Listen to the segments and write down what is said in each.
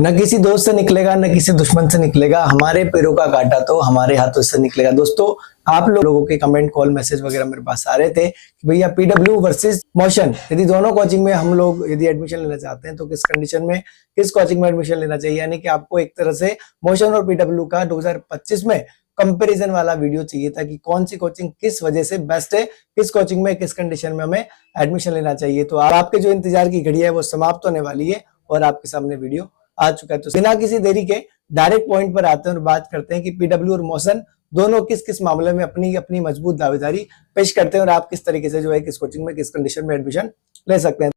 न किसी दोस्त से निकलेगा न किसी दुश्मन से निकलेगा, हमारे पैरों का कांटा तो हमारे हाथों से निकलेगा। दोस्तों, आप लोगों के कमेंट, कॉल, मैसेज वगैरह मेरे पास आ रहे थे कि भैया पीडब्ल्यू वर्सेस मोशन, यदि दोनों कोचिंग में हम लोग यदि एडमिशन लेना चाहते हैं तो किस कंडीशन में किस कोचिंग में एडमिशन लेना चाहिए। यानी कि आपको एक तरह से मोशन और पीडब्ल्यू का 2025 में कंपैरिजन वाला वीडियो चाहिए था कि कौन सी कोचिंग किस वजह से बेस्ट है, किस कोचिंग में किस कंडीशन में हमें एडमिशन लेना चाहिए। तो आपके जो इंतजार की घड़ी है वो समाप्त होने वाली है और आपके सामने वीडियो आ चुका है। तो बिना किसी देरी के डायरेक्ट पॉइंट पर आते हैं और बात करते हैं कि पीडब्ल्यू और मोशन दोनों किस किस मामले में अपनी अपनी मजबूत दावेदारी पेश करते हैं और आप किस तरीके से जो है किस कोचिंग में किस कंडीशन में एडमिशन ले सकते हैं।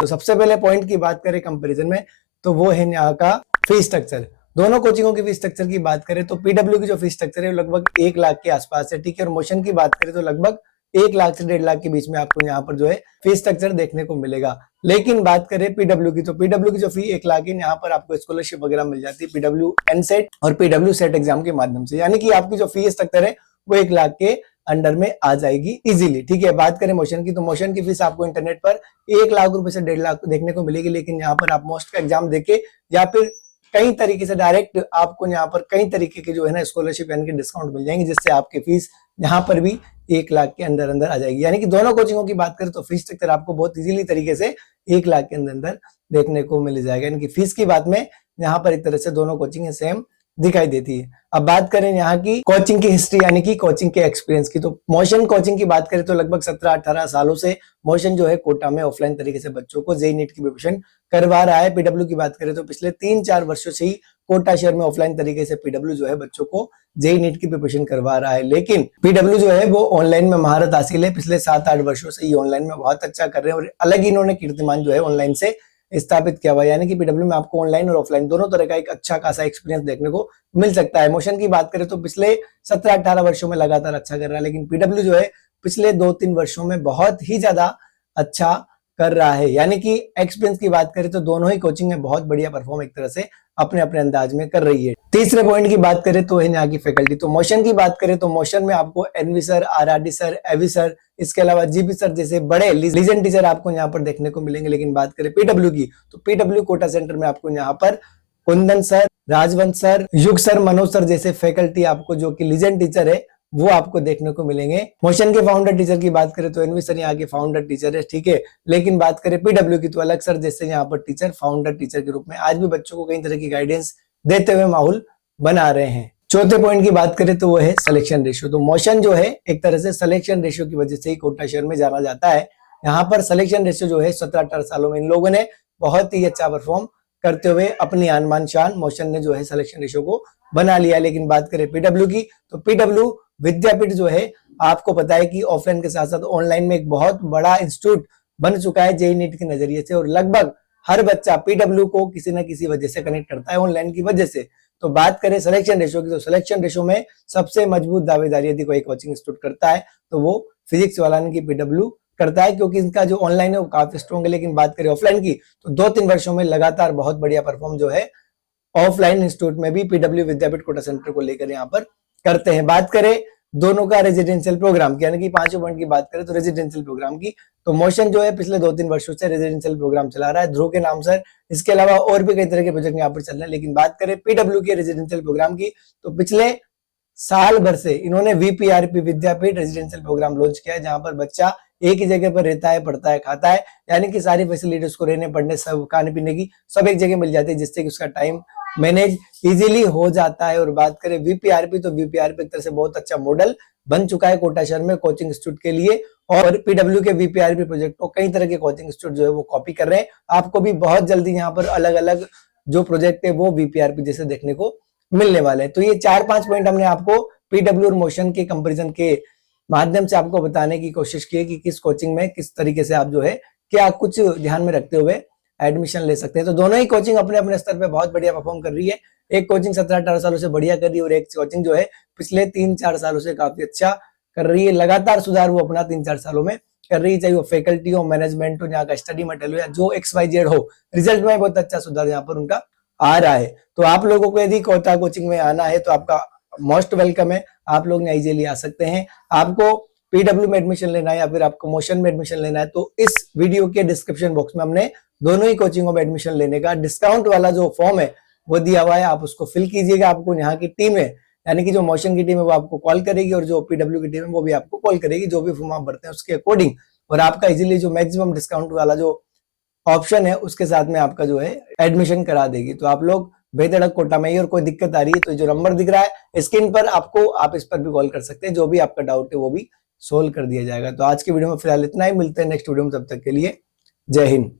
तो सबसे पहले पॉइंट की बात करें कंपैरिजन में, तो वो है यहाँ का फीस स्ट्रक्चर। दोनों कोचिंगों की फीस स्ट्रक्चर की बात करें तो पीडब्ल्यू की जो फीस स्ट्रक्चर है लगभग 1 लाख के आसपास है, ठीक है। और मोशन की बात करें तो लगभग 1 लाख से 1.5 लाख के बीच में आपको यहाँ पर जो है फीस स्ट्रक्चर देखने को मिलेगा। लेकिन बात करें पीडब्ल्यू की, तो पीडब्ल्यू की जो फी 1 लाख है, यहाँ पर आपको स्कॉलरशिप वगैरह मिल जाती है पीडब्ल्यू एनसेट और पीडब्ल्यू सेट एग्जाम के माध्यम से। यानी कि आपकी जो फी स्ट्रक्चर है वो 1 लाख के अंडर में आ जाएगी इजीली, ठीक है। बात करें मोशन की, तो मोशन की फीस आपको इंटरनेट पर 1 लाख रुपए से 1.5 लाख देखने को मिलेगी। लेकिन यहाँ पर आप मोस्ट का एग्जाम देके या फिर कई तरीके से डायरेक्ट आपको यहाँ पर कई तरीके के जो है ना स्कॉलरशिप यानी कि डिस्काउंट मिल जाएंगे, जिससे आपकी फीस यहाँ पर भी 1 लाख के अंदर अंदर आ जाएगी। यानी कि दोनों कोचिंगों की बात करें तो फीस स्ट्रक्चर आपको बहुत इजीली तरीके से 1 लाख के अंदर अंदर देखने को मिल जाएगा। यानी कि फीस की बात में यहाँ पर एक तरह से दोनों कोचिंग सेम दिखाई देती है। अब बात करें यहाँ की कोचिंग की हिस्ट्री यानी कि कोचिंग के एक्सपीरियंस की, तो मोशन कोचिंग की बात करें तो लगभग 17-18 सालों से मोशन जो है कोटा में ऑफलाइन तरीके से बच्चों को जेईई नीट की प्रिपरेशन करवा रहा है। पीडब्ल्यू की बात करें तो पिछले 3-4 वर्षों से ही कोटा शहर में ऑफलाइन तरीके से पीडब्ल्यू जो है बच्चों को जेईई नीट की प्रिपरेशन करवा रहा है। लेकिन पीडब्ल्यू जो है वो ऑनलाइन में महारत हासिल है, पिछले 7-8 वर्षों से ही ऑनलाइन में बहुत अच्छा कर रहे हैं और अलग ही इन्होंने कीर्तिमान जो है ऑनलाइन से स्थापित किया हुआ है। यानी कि पीडब्ल्यू में आपको ऑनलाइन और ऑफलाइन दोनों तरह का एक अच्छा खासा एक्सपीरियंस देखने को मिल सकता है। मोशन की बात करें तो पिछले 17-18 वर्षों में लगातार अच्छा कर रहा है, लेकिन पीडब्ल्यू जो है पिछले 2-3 वर्षों में बहुत ही ज्यादा अच्छा कर रहा है। यानी कि एक्सपीरियंस की बात करें तो दोनों ही कोचिंग में बहुत बढ़िया परफॉर्म एक तरह से अपने अपने अंदाज में कर रही है। तीसरे पॉइंट की बात करें तो है यहाँ की फैकल्टी। तो मोशन की बात करें तो मोशन में आपको एनवी सर, आरआरडी सर, एवी सर, इसके अलावा जीपी सर जैसे बड़े लीजेंड टीचर आपको यहाँ पर देखने को मिलेंगे। लेकिन बात करें पीडब्ल्यू की, तो पीडब्ल्यू कोटा सेंटर में आपको यहाँ पर कुंदन सर, राजवंश सर, युग सर, मनोज सर जैसे फैकल्टी आपको जो कि लीजेंड टीचर है वो आपको देखने को मिलेंगे। मोशन के फाउंडर टीचर की बात करें तो एनवी सर यहाँ के फाउंडर टीचर है, ठीक है। लेकिन बात करें पीडब्ल्यू की तो अलग सर जैसे यहाँ पर टीचर फाउंडर टीचर के रूप में आज भी बच्चों को कई तरह की गाइडेंस देते हुए माहौल बना रहे हैं। चौथे पॉइंट की बात करें तो वो है सिलेक्शन रेशियो। तो मोशन जो है एक तरह से सिलेक्शन रेशियो की वजह से ही कोटा शहर में जाना जाता है। यहाँ पर सिलेक्शन रेशियो जो है 17-18 सालों में इन लोगों ने बहुत ही अच्छा परफॉर्म करते हुए अपनी आन शान मोशन ने जो है सिलेक्शन रेशियो को बना लिया। लेकिन बात करें पीडब्ल्यू की, तो पीडब्ल्यू विद्यापीठ जो है आपको पता है कि ऑफलाइन के साथ साथ ऑनलाइन में एक बहुत बड़ा इंस्टीट्यूट बन चुका है जेईई नीट के नजरिए से, और लगभग हर बच्चा पीडब्ल्यू को किसी न किसी वजह से कनेक्ट करता है ऑनलाइन की वजह से। तो बात करें सिलेक्शन रेशियो की, तो सिलेक्शन रेशियो में सबसे मजबूत दावेदारी यदि कोई कोचिंग इंस्टीट्यूट करता है तो वो फिजिक्स वाला की पीडब्ल्यू करता है, क्योंकि इनका जो ऑनलाइन है वो काफी स्ट्रॉन्ग है। लेकिन बात करें ऑफलाइन की, तो 2-3 वर्षों में लगातार बहुत बढ़िया परफॉर्म जो है ऑफलाइन इंस्टीट्यूट में भी पीडब्ल्यू विद्यापीठ कोटा सेंटर को लेकर यहाँ पर करते हैं। बात करें दोनों का रेजिडेंशियल प्रोग्राम की, यानी कि 5वें पॉइंट की बात करें तो रेजिडेंशियल प्रोग्राम की, तो मोशन जो है पिछले 2-3 वर्षों से रेजिडेंशियल प्रोग्राम चला रहा है ध्रुव के नाम से। इसके अलावा और भी कई तरह के प्रोजेक्ट यहाँ पर चल रहे हैं। लेकिन बात करें पीडब्ल्यू के रेजिडेंशियल प्रोग्राम की, तो पिछले साल भर से इन्होंने वीपीआरपी विद्यापीठ रेजिडेंशियल प्रोग्राम लॉन्च किया है, जहां पर बच्चा एक ही जगह पर रहता है, पढ़ता है, खाता है। यानी कि सारी फैसिलिटी उसको रहने पढ़ने सब खाने पीने की सब एक जगह मिल जाती है, जिससे कि उसका टाइम मैनेज इजीली हो जाता है। और बात करें वीपीआरपी, तो वीपीआरपी एक तरह से बहुत अच्छा मॉडल बन चुका है कोटा शहर में कोचिंग इंस्टीट्यूट के लिए, और पीडब्ल्यू के वीपीआरपी प्रोजेक्ट को कई तरह के कोचिंग इंस्टीट्यूट जो है वो कॉपी कर रहे हैं। आपको भी बहुत जल्दी यहाँ पर अलग अलग जो प्रोजेक्ट है वो वीपीआरपी जैसे देखने को मिलने वाले हैं। तो ये 4-5 पॉइंट हमने आपको पीडब्ल्यू और मोशन के कंपैरिजन के माध्यम से आपको बताने की कोशिश की है कि किस कोचिंग में किस तरीके से आप जो है क्या कुछ ध्यान में रखते हुए एडमिशन ले सकते हैं। तो दोनों ही कोचिंग अपने अपने स्तर पे बहुत बढ़िया परफॉर्म कर रही है। एक कोचिंग 17-18 सालों से बढ़िया कर रही है और एक कोचिंग जो है पिछले 3-4 सालों से काफी अच्छा कर रही है। लगातार सुधार वो अपना 3-4 सालों में कर रही है, चाहे वो फैकल्टी हो, मैनेजमेंट हो, यहाँ का स्टडी मटेरियल हो या जो XYZ हो, रिजल्ट में बहुत अच्छा सुधार यहाँ पर उनका आ रहा है। तो आप लोगों को यदि कोटा कोचिंग में आना है तो आपका मोस्ट वेलकम है, आप लोग इजीली आ सकते हैं। आपको पीडब्ल्यू में एडमिशन लेना है या फिर आपको मोशन में एडमिशन लेना है, तो इस वीडियो के डिस्क्रिप्शन बॉक्स में हमने दोनों ही कोचिंगों में एडमिशन लेने का डिस्काउंट वाला जो फॉर्म है वो दिया हुआ है, आप उसको फिल कीजिएगा। आपको यहाँ की टीम है, यानी कि जो मोशन की टीम है वो आपको कॉल करेगी, और जो पीडब्ल्यू की टीम है वो भी आपको कॉल करेगी, जो भी फॉर्म आप भरते हैं उसके अकॉर्डिंग। और आपका इजीली जो मैक्सिमम डिस्काउंट वाला जो ऑप्शन है उसके साथ में आपका जो है एडमिशन करा देगी। तो आप लोग बेधड़क कोटा में ही, और कोई दिक्कत आ रही है तो जो नंबर दिख रहा है स्क्रीन पर आपको, आप इस पर भी कॉल कर सकते हैं, जो भी आपका डाउट है वो भी सोल्व कर दिया जाएगा। तो आज की वीडियो में फिलहाल इतना ही, मिलते हैं नेक्स्ट वीडियो में, तब तक के लिए जय हिंद।